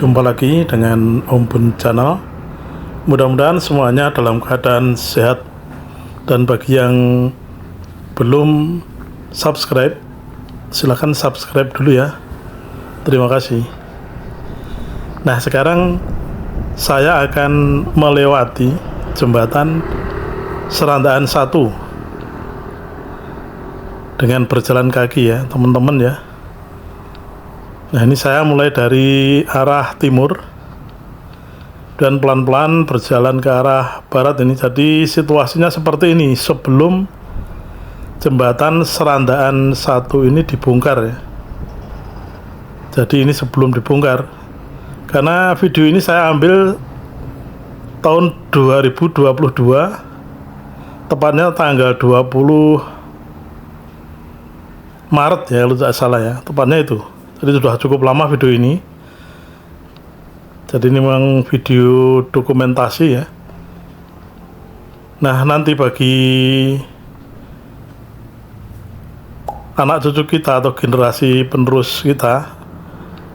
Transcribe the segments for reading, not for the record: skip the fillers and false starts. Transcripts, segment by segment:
Jumpa lagi dengan Om Bun Channel. Mudah-mudahan semuanya dalam keadaan sehat. Dan bagi yang belum subscribe, silahkan subscribe dulu ya. Terima kasih. Nah, sekarang saya akan melewati jembatan Serandaan 1 dengan berjalan kaki ya teman-teman ya. Nah, ini saya mulai dari arah timur dan pelan-pelan berjalan ke arah barat ini. Jadi situasinya seperti ini sebelum jembatan Serandaan 1 ini dibongkar ya. Jadi ini sebelum dibongkar. Karena video ini saya ambil tahun 2022, tepatnya tanggal 20 Maret ya kalau tidak salah ya, tepatnya itu. Jadi sudah cukup lama video ini. Jadi ini memang video dokumentasi ya. Nah, nanti bagi anak cucu kita atau generasi penerus kita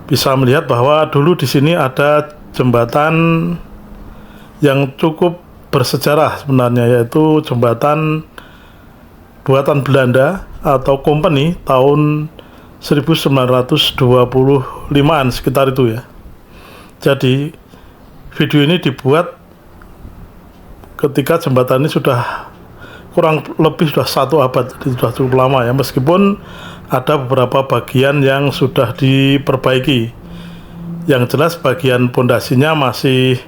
bisa melihat bahwa dulu di sini ada jembatan yang cukup bersejarah sebenarnya, yaitu jembatan buatan Belanda atau company tahun 1925-an sekitar itu ya. Jadi video ini dibuat ketika jembatan ini sudah kurang lebih sudah 1 abad, jadi sudah cukup lama ya, meskipun ada beberapa bagian yang sudah diperbaiki. Yang jelas bagian pondasinya masih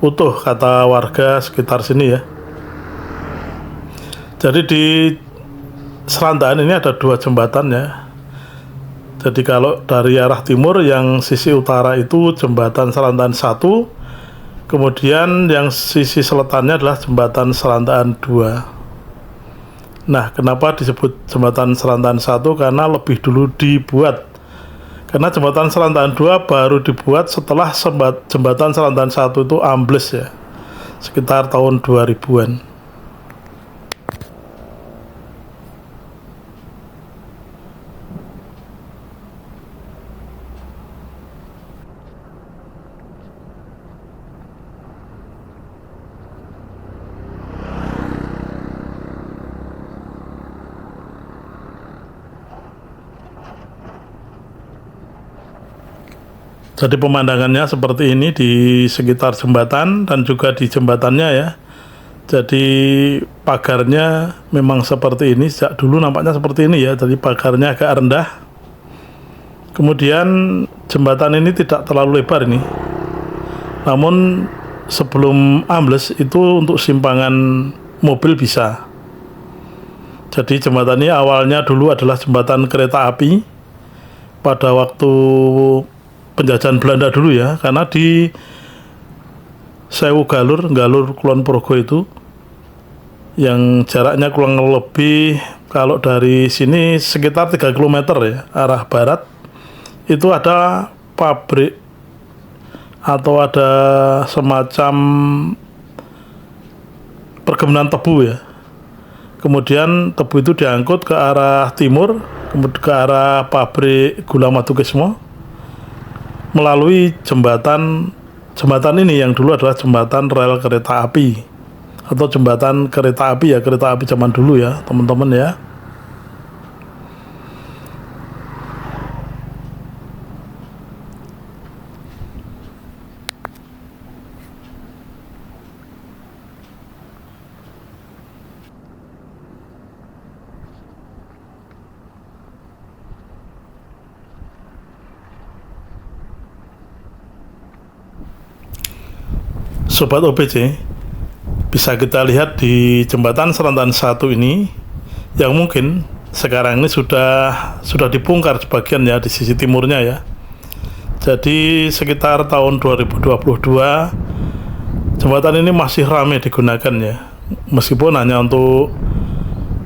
utuh kata warga sekitar sini ya. Jadi di Serandaan ini ada 2 jembatan ya. Jadi kalau dari arah timur yang sisi utara itu jembatan Serandaan 1, kemudian yang sisi selatannya adalah jembatan Serandaan 2. Nah, kenapa disebut jembatan Serandaan 1? Karena lebih dulu dibuat. Karena jembatan Serandaan 2 baru dibuat setelah jembatan Serandaan 1 itu ambles ya, sekitar tahun 2000-an. Jadi pemandangannya seperti ini di sekitar jembatan dan juga di jembatannya ya. Jadi pagarnya memang seperti ini, sejak dulu nampaknya seperti ini ya. Jadi pagarnya agak rendah. Kemudian jembatan ini tidak terlalu lebar ini. Namun sebelum ambles itu untuk simpangan mobil bisa. Jadi jembatan ini awalnya dulu adalah jembatan kereta api pada waktu penjajahan Belanda dulu ya, karena di Sewu Galur Kulon Progo itu yang jaraknya kurang lebih kalau dari sini sekitar 3 km ya arah barat, itu ada pabrik atau ada semacam perkebunan tebu ya. Kemudian tebu itu diangkut ke arah timur, kemudian ke arah pabrik gula Madu Kesmo melalui jembatan ini yang dulu adalah jembatan rel kereta api atau jembatan kereta api ya, kereta api zaman dulu ya teman-teman ya. Sobat OPC, bisa kita lihat di jembatan Serandaan 1 ini yang mungkin sekarang ini sudah dibongkar sebagian ya di sisi timurnya ya. Jadi sekitar tahun 2022 jembatan ini masih ramai digunakan ya, meskipun hanya untuk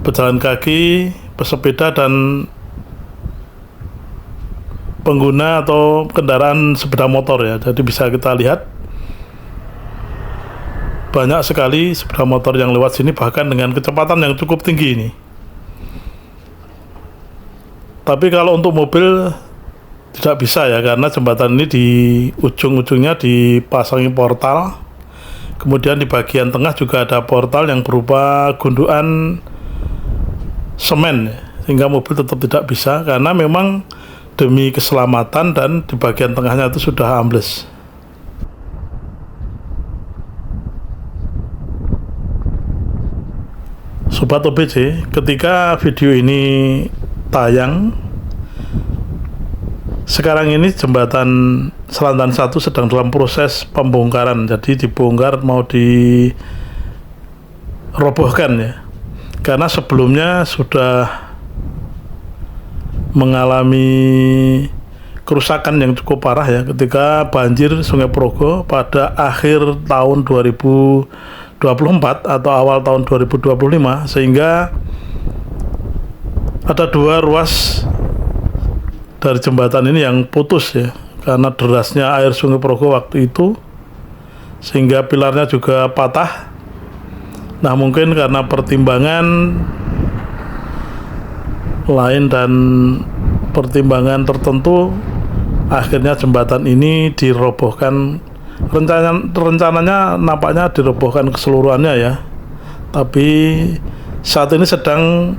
pejalan kaki, pesepeda dan pengguna atau kendaraan sepeda motor ya. Jadi bisa kita lihat banyak sekali sepeda motor yang lewat sini, bahkan dengan kecepatan yang cukup tinggi ini. Tapi kalau untuk mobil tidak bisa ya, karena jembatan ini di ujung-ujungnya dipasangi portal. Kemudian di bagian tengah juga ada portal yang berupa gundukan semen, sehingga mobil tetap tidak bisa karena memang demi keselamatan, dan di bagian tengahnya itu sudah ambles. Sobat OBJ, ketika video ini tayang, sekarang ini jembatan Selatan 1 sedang dalam proses pembongkaran, jadi dibongkar mau dirobohkan ya, karena sebelumnya sudah mengalami kerusakan yang cukup parah ya, ketika banjir Sungai Progo pada akhir tahun 2024 atau awal tahun 2025, sehingga ada 2 ruas dari jembatan ini yang putus ya, karena derasnya air Sungai Progo waktu itu, sehingga pilarnya juga patah. Nah, mungkin karena pertimbangan lain dan pertimbangan tertentu, akhirnya jembatan ini dirobohkan. Rencananya nampaknya dirobohkan keseluruhannya ya, tapi saat ini sedang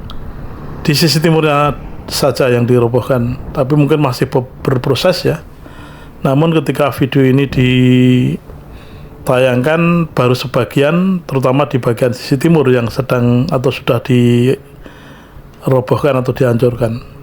di sisi timurnya saja yang dirobohkan, tapi mungkin masih berproses ya. Namun ketika video ini ditayangkan, baru sebagian, terutama di bagian sisi timur yang sedang atau sudah dirobohkan atau dihancurkan.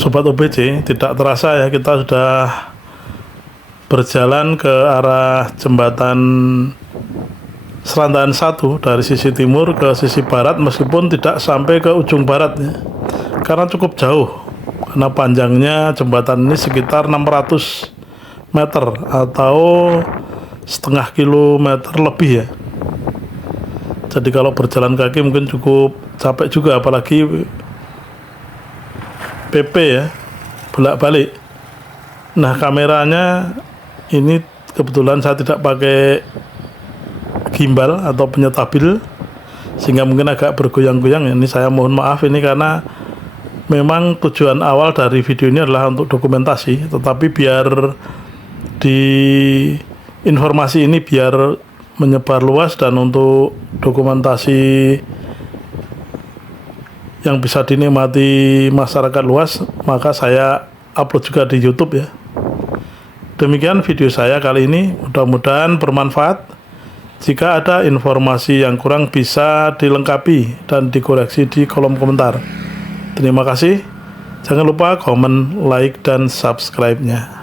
Sobat OBC, tidak terasa ya kita sudah berjalan ke arah jembatan Serantaan 1 dari sisi timur ke sisi barat, meskipun tidak sampai ke ujung baratnya karena cukup jauh, karena panjangnya jembatan ini sekitar 600 meter atau setengah kilometer lebih ya. Jadi kalau berjalan kaki mungkin cukup capek juga, apalagi PP ya, bolak-balik. Nah, kameranya ini kebetulan saya tidak pakai gimbal atau penyetabil, sehingga mungkin agak bergoyang-goyang. Ini saya mohon maaf ini karena memang tujuan awal dari video ini adalah untuk dokumentasi, tetapi biar di informasi ini biar menyebar luas dan untuk dokumentasi yang bisa dinikmati masyarakat luas, maka saya upload juga di YouTube ya. Demikian video saya kali ini, mudah-mudahan bermanfaat. Jika ada informasi yang kurang bisa dilengkapi dan dikoreksi di kolom komentar. Terima kasih. Jangan lupa komen, like, dan subscribe-nya.